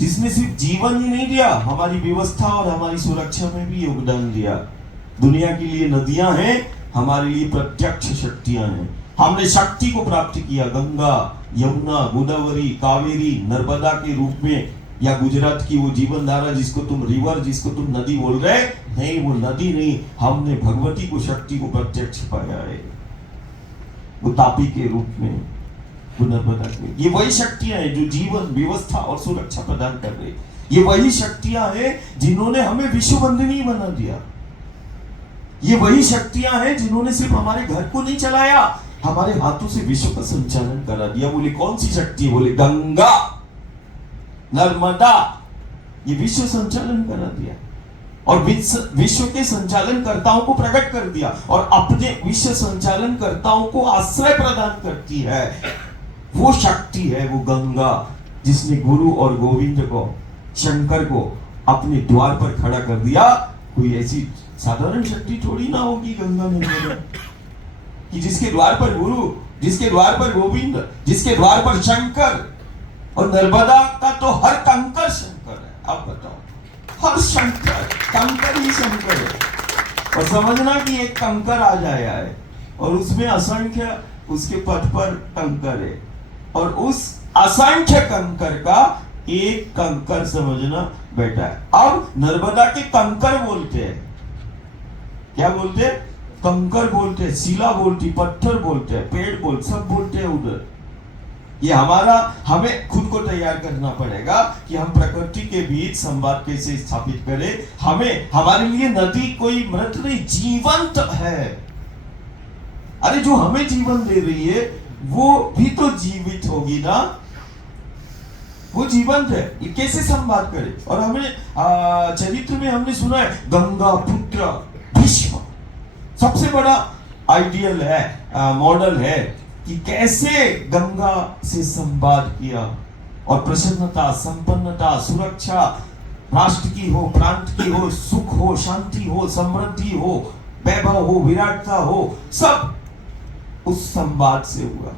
जिसने सिर्फ जीवन ही नहीं दिया, हमारी व्यवस्था और हमारी सुरक्षा में भी योगदान दिया। दुनिया के लिए नदियां हैं, हमारे लिए प्रत्यक्ष शक्तियां हैं। हमने शक्ति को प्राप्त किया गंगा, यमुना, गोदावरी, कावेरी, नर्मदा के रूप में, या गुजरात की वो जीवन धारा जिसको तुम रिवर, जिसको तुम नदी बोल रहे, नहीं वो नदी नहीं, हमने भगवती को, शक्ति को प्रत्यक्ष पाया है, वो तापी के रूप में, वो नर्मदा के। ये वही शक्तियां हैं जो जीवन, व्यवस्था और सुरक्षा प्रदान कर रही। ये वही शक्तियां हैं जिन्होंने हमें विश्व वंदनीय बना दिया। ये वही शक्तियां हैं जिन्होंने सिर्फ हमारे घर को नहीं चलाया, हमारे हाथों से विश्व का संचालन करा दिया। बोले कौन सी शक्ति है? बोले गंगा, नर्मदा, ये विश्व संचालन करा दिया और विश्व के संचालनकर्ताओं को प्रकट कर दिया और अपने विश्व संचालनकर्ताओं को आश्रय प्रदान करती है। वो शक्ति है वो गंगा, जिसने गुरु और गोविंद को, शंकर को अपने द्वार पर खड़ा कर दिया। कोई ऐसी साधारण शक्ति थोड़ी ना होगी गंगा में कि जिसके द्वार पर गुरु, जिसके द्वार पर गोविंद, जिसके द्वार पर शंकर। और नर्मदा का तो हर कंकर शंकर है। आप बताओ, हर शंकर, कंकर ही शंकर है। और समझना कि एक कंकर आ जाया है और उसमें असंख्य उसके पथ पर कंकर है, और उस असंख्य कंकर का एक कंकर समझना बैठा है। अब नर्मदा के कंकर बोलते हैं, क्या बोलते हैं? कंकर बोलते हैं, शिला बोलती, पत्थर बोलते हैं, पेड़ बोल, सब बोलते हैं उधर। ये हमें खुद को तैयार करना पड़ेगा कि हम प्रकृति के बीच संवाद कैसे स्थापित करें। हमारे लिए नदी कोई मृत नहीं, जीवंत है। अरे जो हमें जीवन दे रही है वो भी तो जीवित होगी ना, वो जीवंत है। ये कैसे संवाद करे? और हमें चरित्र में हमने सुना है गंगा पुत्र विश्व, सबसे बड़ा आइडियल है, मॉडल है कि कैसे गंगा से संवाद किया और प्रसन्नता, संपन्नता, सुरक्षा, राष्ट्र की हो, प्रांत की हो, सुख हो, शांति हो, समृद्धि हो, वैभव हो, विराटता हो, सब उस संवाद से हुआ।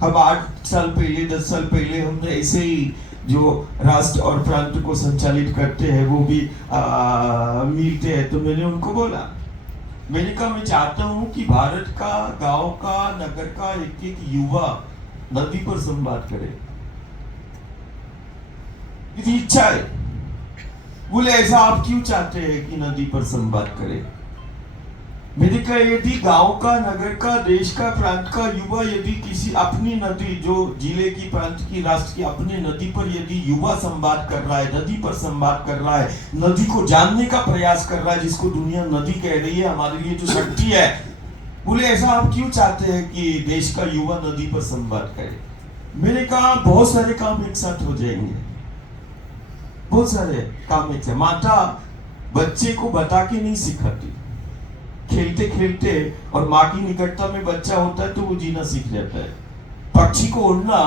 हम 8 साल पहले, 10 साल पहले हमने ऐसे ही जो राष्ट्र और प्रांत को संचालित करते हैं वो भी मिलते हैं, तो मैंने उनको बोला, मैंने कहा मैं चाहता हूं कि भारत का, गांव का, नगर का एक एक युवा नदी पर संवाद करे। मेरी इच्छा है। बोले ऐसा आप क्यों चाहते हैं कि नदी पर संवाद करे? मैंने कहा यदि गांव का, नगर का, देश का, प्रांत का युवा यदि किसी अपनी नदी, जो जिले की, प्रांत की, राष्ट्र की अपनी नदी पर यदि युवा संवाद कर रहा है, नदी पर संवाद कर रहा है, नदी को जानने का प्रयास कर रहा है, जिसको दुनिया नदी कह रही है, हमारे लिए जो शक्ति है, बोले ऐसा आप क्यों चाहते हैं कि देश का युवा नदी पर संवाद करे? मैंने कहा बहुत सारे काम एक साथ हो जाएंगे, बहुत सारे काम एक साथ। माता बच्चे को बता के नहीं सिखाती, खेलते खेलते और माँ की निकटता में बच्चा होता है तो वो जीना सीख जाता है। पक्षी को उड़ना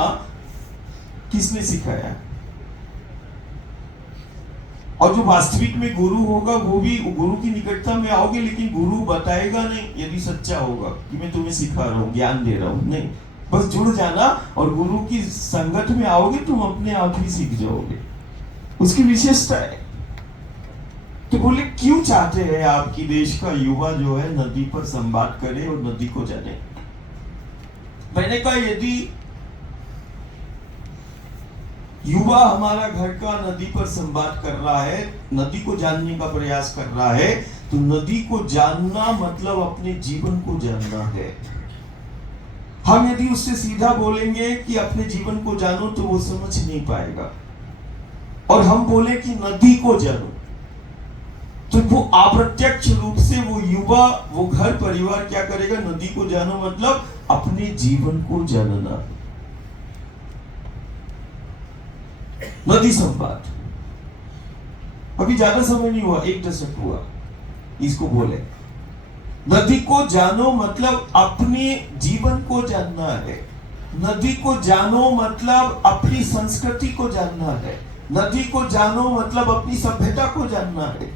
किसने सिखाया? और जो वास्तविक में गुरु होगा वो भी गुरु की निकटता में आओगे, लेकिन गुरु बताएगा नहीं यदि सच्चा होगा कि मैं तुम्हें सिखा रहा हूँ, ज्ञान दे रहा हूँ, नहीं, बस जुड़ जाना और गुरु की संगत में आओगे तुम अपने आप ही सीख जाओगे। उसकी विशेषता है। तो बोले क्यों चाहते हैं आप कि देश का युवा जो है नदी पर संवाद करे और नदी को जाने? मैंने कहा यदि युवा हमारा घर का नदी पर संवाद कर रहा है, नदी को जानने का प्रयास कर रहा है, तो नदी को जानना मतलब अपने जीवन को जानना है। हम यदि उससे सीधा बोलेंगे कि अपने जीवन को जानो तो वो समझ नहीं पाएगा, और हम बोले कि नदी को जानो तो वो अप्रत्यक्ष रूप से वो युवा, वो घर परिवार क्या करेगा? नदी को जानो मतलब अपने जीवन को जानना। नदी संवाद अभी ज्यादा समय नहीं हुआ, 1 दशक हुआ इसको बोले। नदी को जानो मतलब अपने जीवन को जानना है। नदी को जानो मतलब अपनी संस्कृति को जानना है। नदी को जानो मतलब अपनी सभ्यता को जानना है।